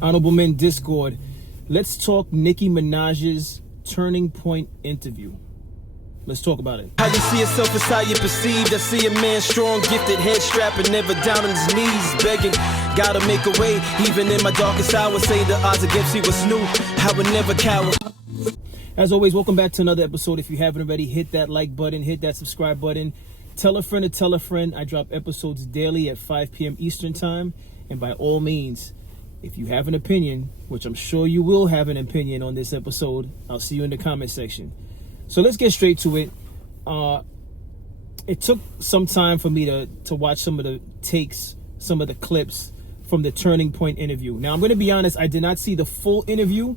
Honorable Men Discord. Let's talk Nicki Minaj's Turning Point interview. Let's talk about it. How you see yourself is how you perceived. I see a man strong, gifted, head strapping, never down on his knees, begging. Gotta make a way, even in my darkest hour. Say the odds against me was new. I would never cower. As always, welcome back to another episode. If you haven't already, hit that like button, hit that subscribe button. Tell a friend to tell a friend. I drop episodes daily at 5 p.m. Eastern time. And by all means, if you have an opinion, which I'm sure you will have an opinion on this episode, I'll see you in the comment section. So let's get straight to it. It took some time for me to watch some of the takes, some of the clips from the Turning Point interview. Now, I'm going to be honest, I did not see the full interview,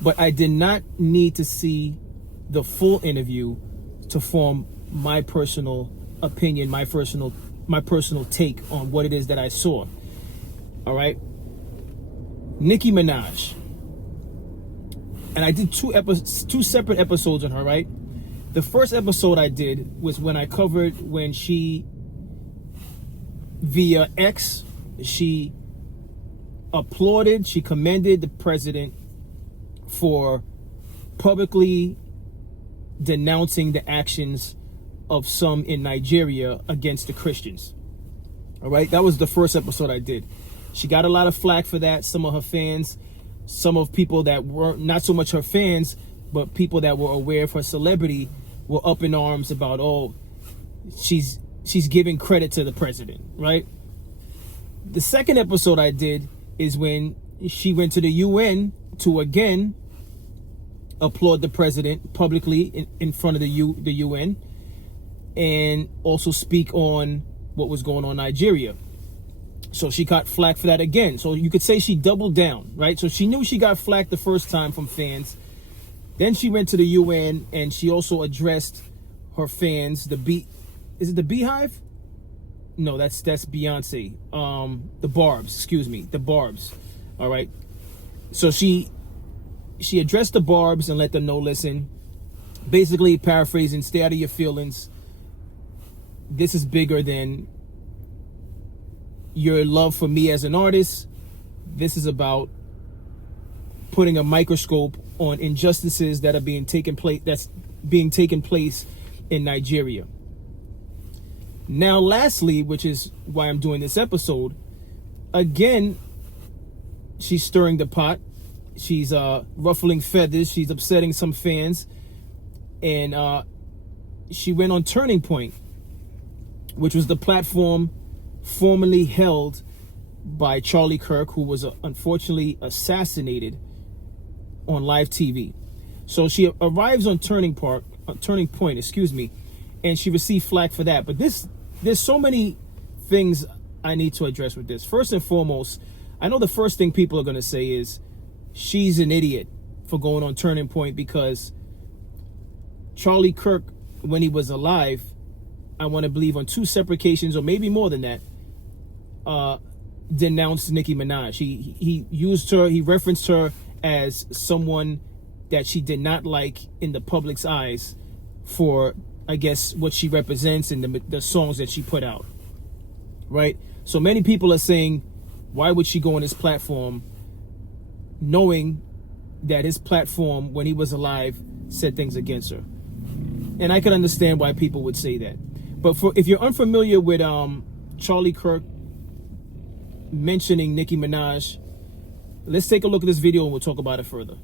but I did not need to see the full interview to form my personal opinion, my personal take on what it is that I saw. All right. Nicki Minaj. And I did two separate episodes on her, right? The first episode I did was when I covered when she, via X, she applauded, she commended the president for publicly denouncing the actions of some in Nigeria against the Christians. All right, that was the first episode I did. She got a lot of flack for that. Some of her fans, some of people that were not so much her fans, but people that were aware of her celebrity were up in arms about, oh, she's giving credit to the president, right? The second episode I did is when she went to the UN to again applaud the president publicly in front of the UN and also speak on what was going on in Nigeria. So she got flack for that again. So you could say she doubled down, right? So she knew she got flack the first time from fans. Then she went to the UN and she also addressed her fans. Is it the Beehive? No, that's Beyonce. The Barbs, excuse me, the Barbs. All right. So she addressed the Barbs and let them know, listen, basically paraphrasing, stay out of your feelings. This is bigger than your love for me as an artist. This is about putting a microscope on injustices that are being taken place in Nigeria. Now, lastly, which is why I'm doing this episode, again, she's stirring the pot. She's ruffling feathers. She's upsetting some fans. And she went on Turning Point, which was the platform formerly held by Charlie Kirk, who was unfortunately assassinated on live TV. So she arrives on Turning Point, and she received flack for that. But there's so many things I need to address with this. First and foremost, I know the first thing people are going to say is she's an idiot for going on Turning Point because Charlie Kirk, when he was alive, I want to believe on two separate occasions, or maybe more than that, denounced Nicki Minaj. He used her, he referenced her as someone that she did not like in the public's eyes for, I guess, what she represents and the songs that she put out, right? So many people are saying, why would she go on his platform knowing that his platform, when he was alive, said things against her? And I can understand why people would say that. But if you're unfamiliar with Charlie Kirk mentioning Nicki Minaj, let's take a look at this video and we'll talk about it further.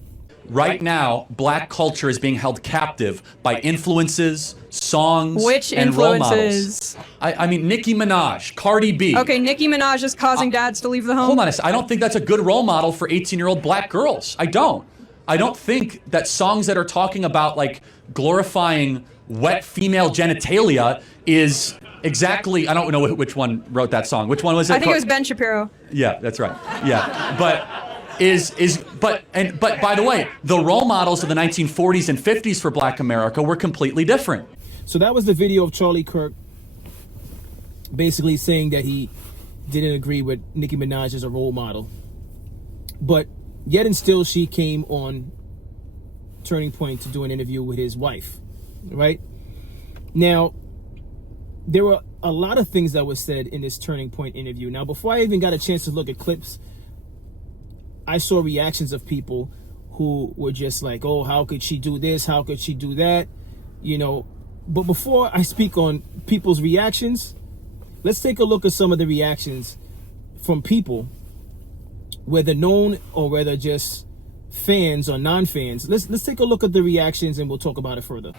Right now, black culture is being held captive by influences, songs, and role models. I mean, Nicki Minaj, Cardi B. Okay, Nicki Minaj is causing dads to leave the home. Hold on a second. I don't think that's a good role model for 18-year-old black girls. I don't think that songs that are talking about, like, glorifying wet female genitalia is exactly, I don't know which one wrote that song. Which one was it? I think it was Ben Shapiro. Yeah, that's right. Yeah, but by the way, the role models of the 1940s and 50s for Black America were completely different. So that was the video of Charlie Kirk basically saying that he didn't agree with Nicki Minaj as a role model. But yet and still, she came on Turning Point to do an interview with his wife, right? Now, there were a lot of things that were said in this Turning Point interview. Now, before I even got a chance to look at clips, I saw reactions of people who were just like, oh, how could she do this? How could she do that? You know, but before I speak on people's reactions, let's take a look at some of the reactions from people, whether known or whether just fans or non-fans. Let's take a look at the reactions and we'll talk about it further.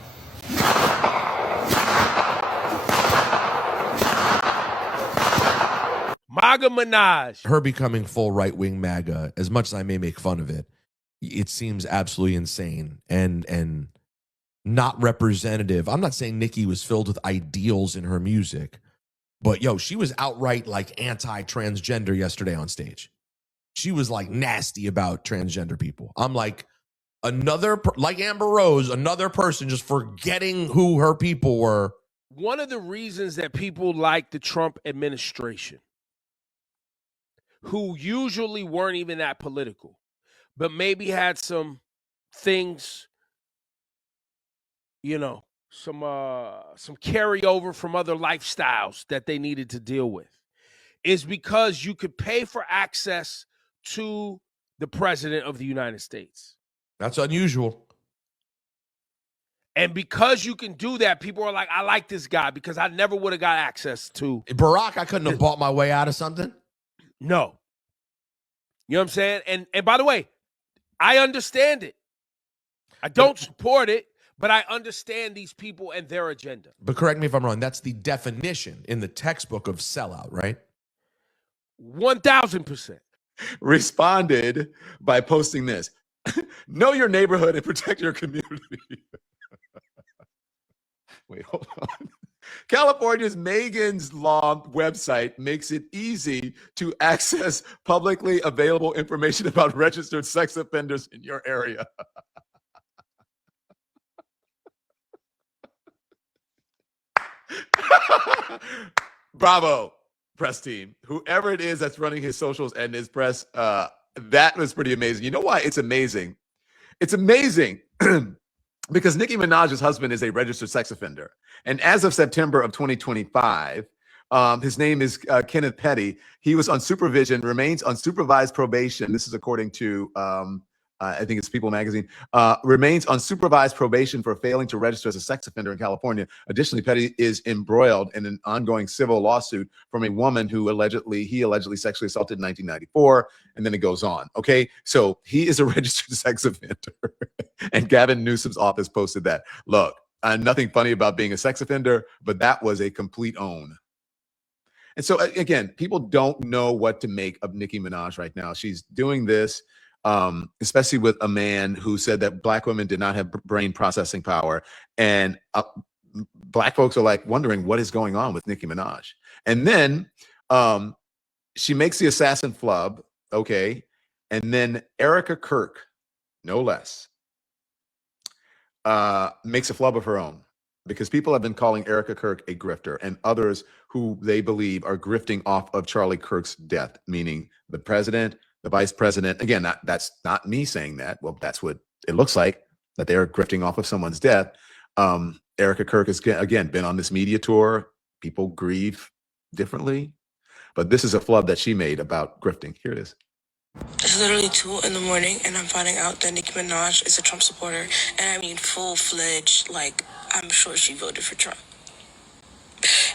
MAGA Minaj. Her becoming full right-wing MAGA, as much as I may make fun of it, it seems absolutely insane and not representative. I'm not saying Nicki was filled with ideals in her music, but yo, she was outright like anti-transgender yesterday on stage. She was like nasty about transgender people. I'm like, like Amber Rose, another person just forgetting who her people were. One of the reasons that people like the Trump administration, who usually weren't even that political, but maybe had some things, you know, some carryover from other lifestyles that they needed to deal with, is because you could pay for access to the president of the United States. That's unusual. And because you can do that, people are like, I like this guy because I never would have got access to Barack. I couldn't have bought my way out of something. No. You know what I'm saying? And by the way, I understand it. I don't support it, but I understand these people and their agenda. But correct me if I'm wrong. That's the definition in the textbook of sellout, right? 1,000%. Responded by posting this. Know your neighborhood and protect your community. Wait, hold on. California's Megan's Law website makes it easy to access publicly available information about registered sex offenders in your area. Bravo, press team. Whoever it is that's running his socials and his press, that was pretty amazing. You know why it's amazing? It's amazing because Nicki Minaj's husband is a registered sex offender. And as of September of 2025, his name is Kenneth Petty. He was on supervision, remains on supervised probation. This is according to, I think it's People Magazine, remains on supervised probation for failing to register as a sex offender in California. Additionally, Petty is embroiled in an ongoing civil lawsuit from a woman who he allegedly sexually assaulted in 1994, and then it goes on. Okay, so he is a registered sex offender, and Gavin Newsom's office posted that. Look, nothing funny about being a sex offender, but that was a complete own. And so again, people don't know what to make of Nicki Minaj right now. She's doing this. Especially with a man who said that Black women did not have brain processing power. And Black folks are like wondering what is going on with Nicki Minaj. And then she makes the assassin flub, okay? And then Erica Kirk, no less, makes a flub of her own, because people have been calling Erica Kirk a grifter and others who they believe are grifting off of Charlie Kirk's death, meaning the president, the vice president. Again, that's not me saying that. Well, that's what it looks like, that they're grifting off of someone's death. Erica Kirk has, again, been on this media tour. People grieve differently. But this is a flub that she made about grifting. Here it is. It's literally 2 in the morning, and I'm finding out that Nicki Minaj is a Trump supporter. And I mean full-fledged, like, I'm sure she voted for Trump.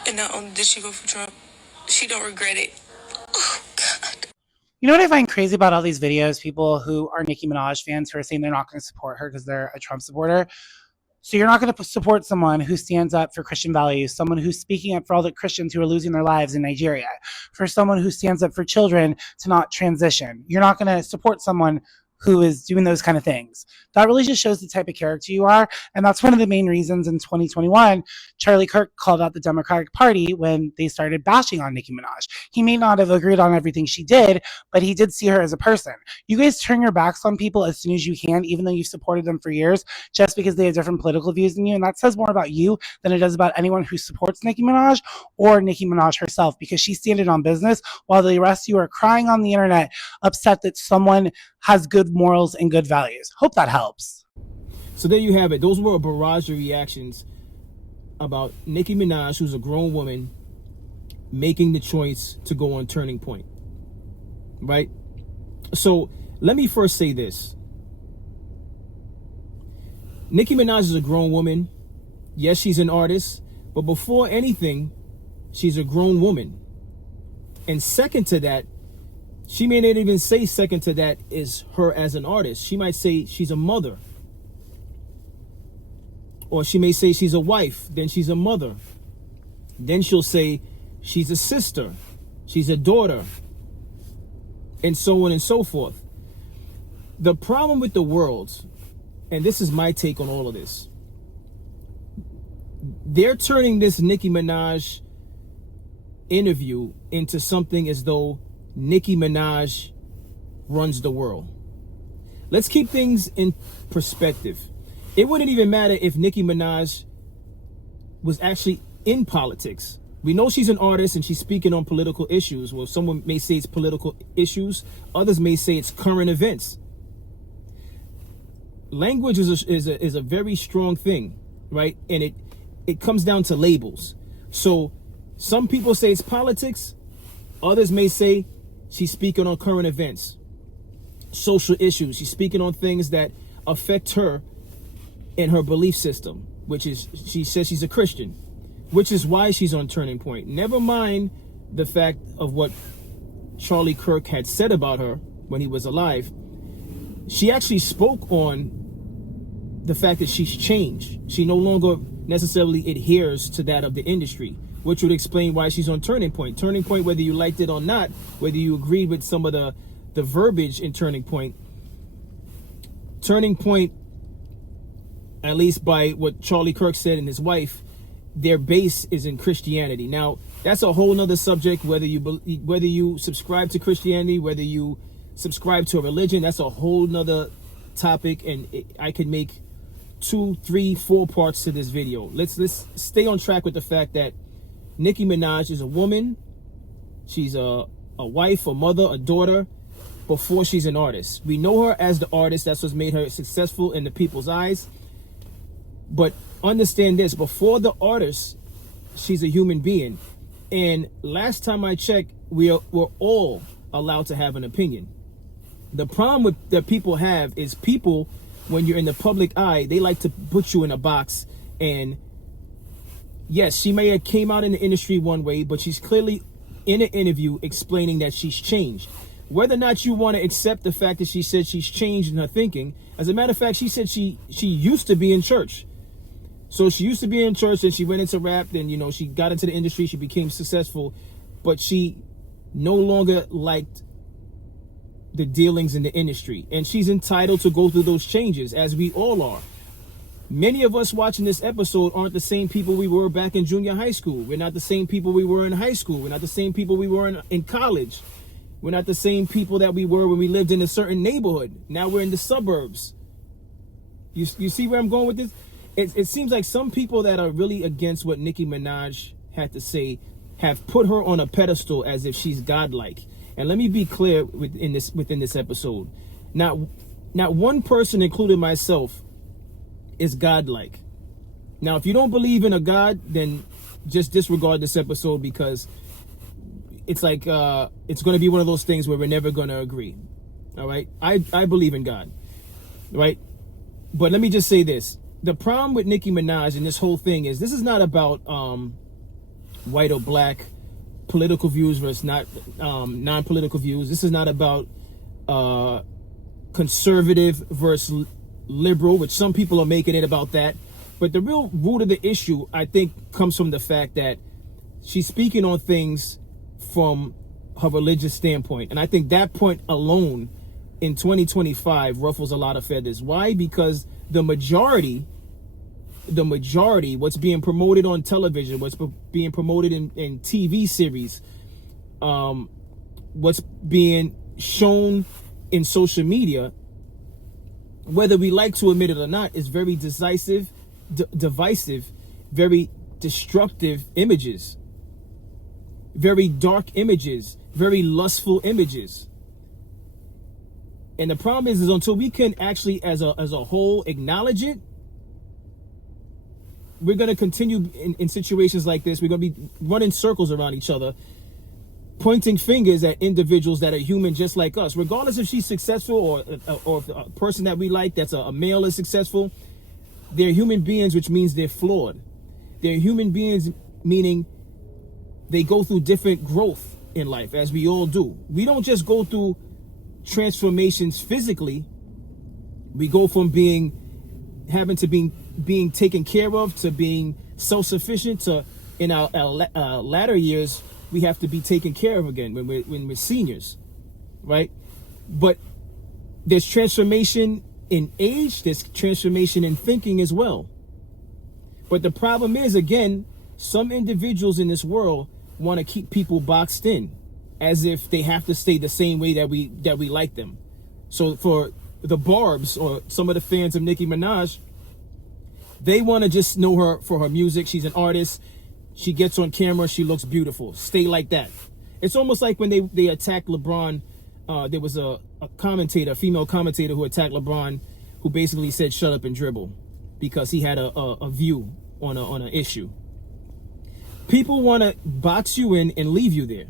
And not only did she vote for Trump, she don't regret it. Oh, God. You know what I find crazy about all these videos? People who are Nicki Minaj fans who are saying they're not going to support her because they're a Trump supporter. So you're not going to support someone who stands up for Christian values, someone who's speaking up for all the Christians who are losing their lives in Nigeria, for someone who stands up for children to not transition. You're not going to support someone who is doing those kind of things. That really just shows the type of character you are. And that's one of the main reasons in 2021, Charlie Kirk called out the Democratic Party when they started bashing on Nicki Minaj. He may not have agreed on everything she did, but he did see her as a person. You guys turn your backs on people as soon as you can, even though you've supported them for years, just because they have different political views than you. And that says more about you than it does about anyone who supports Nicki Minaj or Nicki Minaj herself, because she standing on business while the rest of you are crying on the internet, upset that someone has good morals and good values. Hope that helps. So there you have it. Those were a barrage of reactions about Nicki Minaj, who's a grown woman, making the choice to go on Turning Point. Right? So Let me first say this. Nicki Minaj is a grown woman. Yes, she's an artist, but before anything, she's a grown woman. And second to that, she may not even say second to that is her as an artist. She might say she's a mother. Or she may say she's a wife, then she's a mother. Then she'll say she's a sister, she's a daughter, and so on and so forth. The problem with the world, and this is my take on all of this, they're turning this Nicki Minaj interview into something as though Nicki Minaj runs the world. Let's keep things in perspective. It wouldn't even matter if Nicki Minaj was actually in politics. We know she's an artist and she's speaking on political issues. Well, someone may say it's political issues. Others may say it's current events. Language is a very strong thing, right? And it comes down to labels. So some people say it's politics. Others may say she's speaking on current events, social issues. She's speaking on things that affect her and her belief system, which is, she says she's a Christian, which is why she's on Turning Point. Never mind the fact of what Charlie Kirk had said about her when he was alive. She actually spoke on the fact that she's changed. She no longer necessarily adheres to that of the industry, which would explain why she's on Turning Point. Turning Point, whether you liked it or not, whether you agreed with some of the verbiage in Turning Point, at least by what Charlie Kirk said and his wife, their base is in Christianity. Now, that's a whole nother subject, whether you subscribe to Christianity, whether you subscribe to a religion, that's a whole nother topic, and I could make 2, 3, 4 parts to this video. Let's stay on track with the fact that Nicki Minaj is a woman. She's a wife, a mother, a daughter, before she's an artist. We know her as the artist. That's what's made her successful in the people's eyes. But understand this, before the artist, she's a human being. And last time I checked, we're all allowed to have an opinion. The problem that people have is people, when you're in the public eye, they like to put you in a box. And yes, she may have came out in the industry one way, but she's clearly in an interview explaining that she's changed. Whether or not you want to accept the fact that she said she's changed in her thinking, as a matter of fact, she said she used to be in church. So she used to be in church, and she went into rap, then, you know, she got into the industry, she became successful, but she no longer liked the dealings in the industry. And she's entitled to go through those changes, as we all are. Many of us watching this episode aren't the same people we were back in junior high school. We're not the same people we were in high school. We're not the same people we were in college. We're not the same people that we were when we lived in a certain neighborhood. Now we're in the suburbs. You see where I'm going with this? It seems like some people that are really against what Nicki Minaj had to say have put her on a pedestal as if she's godlike. And let me be clear within this episode. Not one person, including myself, is godlike. Now, if you don't believe in a God, then just disregard this episode, because it's like it's going to be one of those things where we're never going to agree. All right? I believe in God. Right? But let me just say this. The problem with Nicki Minaj and this whole thing is, this is not about white or black political views versus non-political views. This is not about conservative versus liberal, which some people are making it about that. But the real root of the issue, I think, comes from the fact that she's speaking on things from her religious standpoint. And I think that point alone in 2025 ruffles a lot of feathers. Why? Because the majority, what's being promoted on television, what's being promoted in TV series, what's being shown in social media, whether we like to admit it or not, is very divisive, very destructive images, very dark images, very lustful images. And the problem is until we can actually, as a whole, acknowledge it, we're going to continue in situations like this. We're going to be running circles around each other. pointing fingers at individuals that are human just like us, regardless if she's successful or if a person that we like that's a male is successful. They're human beings, which means they're flawed. They're human beings, meaning they go through different growth in life, as we all do. We don't just go through transformations physically. We go from being taken care of to being self-sufficient to, in our latter years, we have to be taken care of again when we're seniors, right? But there's transformation in age, there's transformation in thinking as well. But the problem is, again, some individuals in this world want to keep people boxed in as if they have to stay the same way that we like them. So for the Barbs or some of the fans of Nicki Minaj, they want to just know her for her music. She's an artist. She gets on camera. She looks beautiful. Stay like that. It's almost like when they attacked LeBron. There was a female commentator who attacked LeBron, who basically said, "Shut up and dribble," because he had a view on an issue. People want to box you in and leave you there.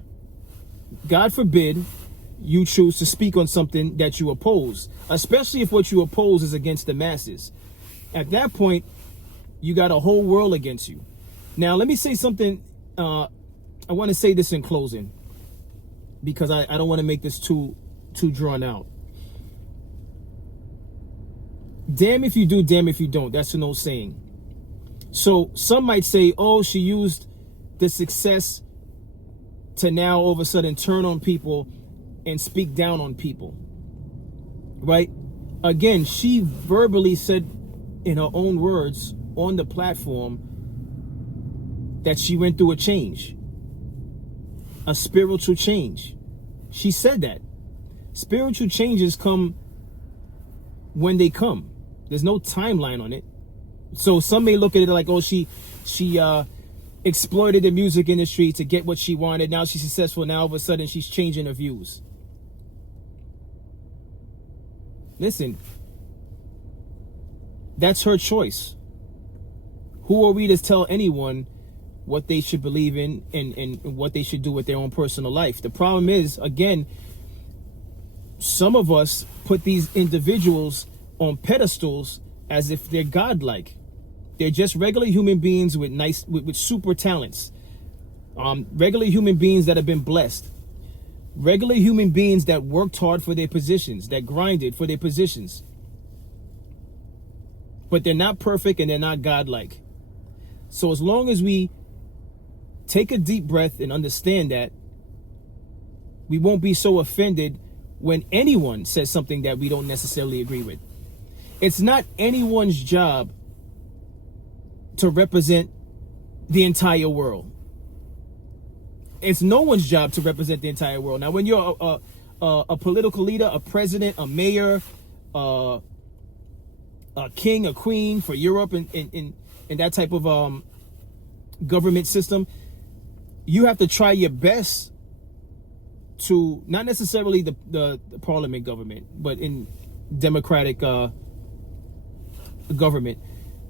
God forbid you choose to speak on something that you oppose, especially if what you oppose is against the masses. At that point, you got a whole world against you. Now, let me say something. I want to say this in closing, because I don't want to make this too drawn out. Damn if you do, damn if you don't. That's an old saying. So some might say, oh, she used the success to now all of a sudden turn on people and speak down on people, right? Again, she verbally said in her own words on the platform that she went through a change, a spiritual change. She said that. Spiritual changes come when they come. There's no timeline on it. So some may look at it like, oh, she exploited the music industry to get what she wanted. Now she's successful. Now all of a sudden she's changing her views. Listen, that's her choice. Who are we to tell anyone what they should believe in and what they should do with their own personal life? The problem is, again, some of us put these individuals on pedestals as if they're godlike. They're just regular human beings with super talents. Regular human beings that have been blessed. Regular human beings that worked hard for their positions, that grinded for their positions. But they're not perfect and they're not godlike. So as long as we take a deep breath and understand that, we won't be so offended when anyone says something that we don't necessarily agree with. It's not anyone's job to represent the entire world. It's no one's job to represent the entire world. Now, when you're a political leader, a president, a mayor, a king, a queen for Europe and that type of government system, you have to try your best to, not necessarily the parliament government, but in democratic government,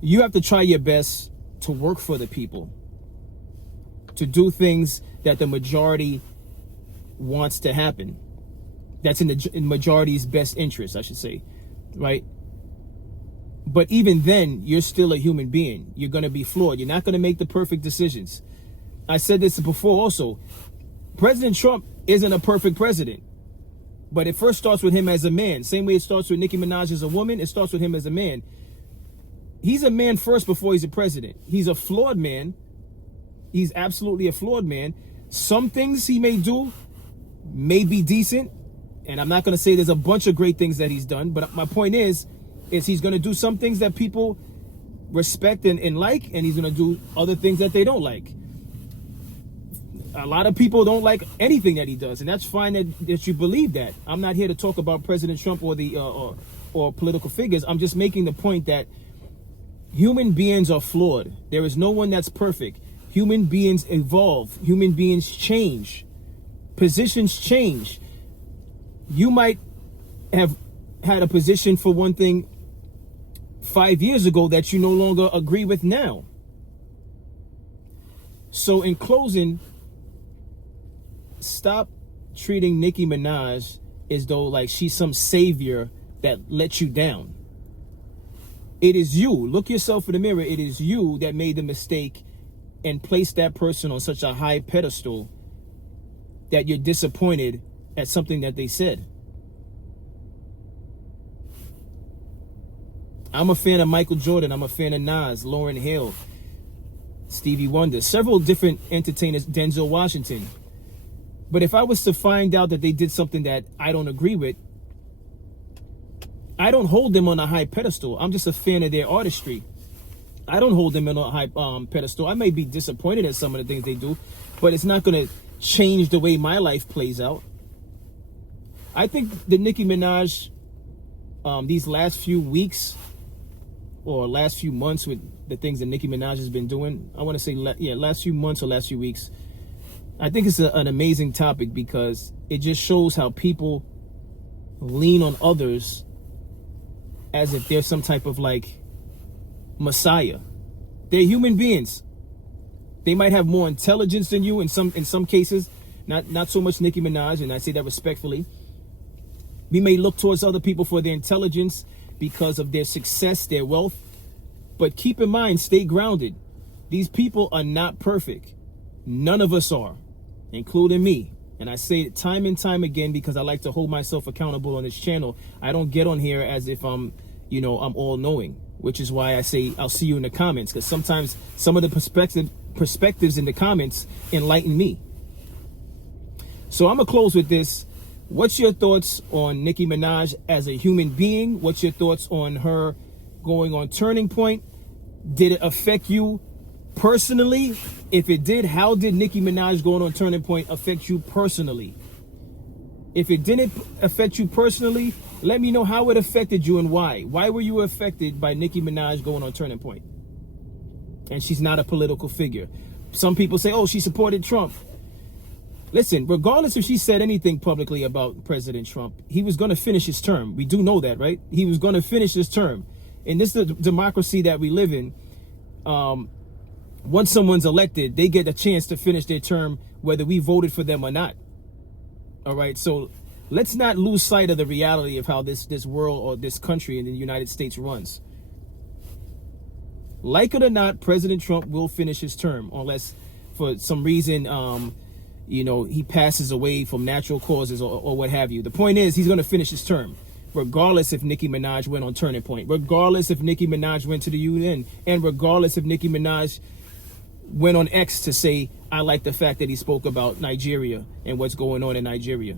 you have to try your best to work for the people, to do things that the majority wants to happen. That's in the majority's best interest, I should say, right? But even then, you're still a human being. You're going to be flawed. You're not going to make the perfect decisions. I said this before also. President Trump isn't a perfect president, but it first starts with him as a man. Same way it starts with Nicki Minaj as a woman, it starts with him as a man. He's a man first before he's a president. He's a flawed man. He's absolutely a flawed man. Some things he may do may be decent, and I'm not going to say there's a bunch of great things that he's done, but my point is he's going to do some things that people respect and like, and he's going to do other things that they don't like. A lot of people don't like anything that he does, and that's fine that you believe that. I'm not here to talk about President Trump or the or political figures. I'm just making the point that human beings are flawed. There is no one that's perfect. Human beings evolve. Human beings change. Positions change. You might have had a position for one thing 5 years ago that you no longer agree with now. So in closing, stop treating Nicki Minaj as though like she's some savior that let you down. It is you. Look yourself in the mirror. It is you that made the mistake and placed that person on such a high pedestal that you're disappointed at something that they said. I'm a fan of Michael Jordan. I'm a fan of Nas, Lauryn Hill, Stevie Wonder, several different entertainers, Denzel Washington. But if I was to find out that they did something that I don't agree with, I don't hold them on a high pedestal. I'm just a fan of their artistry. I don't hold them on a high pedestal. I may be disappointed at some of the things they do, but it's not going to change the way my life plays out. I think the Nicki Minaj, these last few weeks or last few months with the things that Nicki Minaj has been doing, I want to say, last few months or last few weeks, I think it's an amazing topic because it just shows how people lean on others as if they're some type of like messiah. They're human beings. They might have more intelligence than you in some cases, not so much Nicki Minaj, and I say that respectfully. We may look towards other people for their intelligence because of their success, their wealth, but keep in mind, stay grounded. These people are not perfect. None of us are, including me. And I say it time and time again because I like to hold myself accountable on this channel. I don't get on here as if I'm all knowing, which is why I say I'll see you in the comments, because sometimes some of the perspectives in the comments enlighten me. So I'm gonna close with this. What's your thoughts on Nicki Minaj as a human being? What's your thoughts on her going on Turning Point? Did it affect you personally? If it did, how did Nicki Minaj going on Turning Point affect you personally? If it didn't affect you personally, let me know how it affected you and why. Why were you affected by Nicki Minaj going on Turning Point? And she's not a political figure. Some people say, oh, she supported Trump. Listen, regardless if she said anything publicly about President Trump, he was going to finish his term. We do know that, right? He was going to finish his term. In this democracy that we live in, once someone's elected, they get a chance to finish their term, whether we voted for them or not. All right, so let's not lose sight of the reality of how this world or this country in the United States runs. Like it or not, President Trump will finish his term unless for some reason, he passes away from natural causes or what have you. The point is, he's going to finish his term, regardless if Nicki Minaj went on Turning Point, regardless if Nicki Minaj went to the UN, and regardless if Nicki Minaj went on X to say, I like the fact that he spoke about Nigeria and what's going on in Nigeria.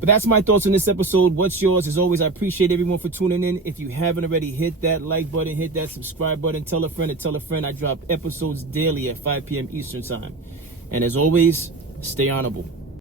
But that's my thoughts on this episode. What's yours? As always, I appreciate everyone for tuning in. If you haven't already, hit that like button, hit that subscribe button, tell a friend to tell a friend. I drop episodes daily at 5 p.m. Eastern time. And as always, stay honorable.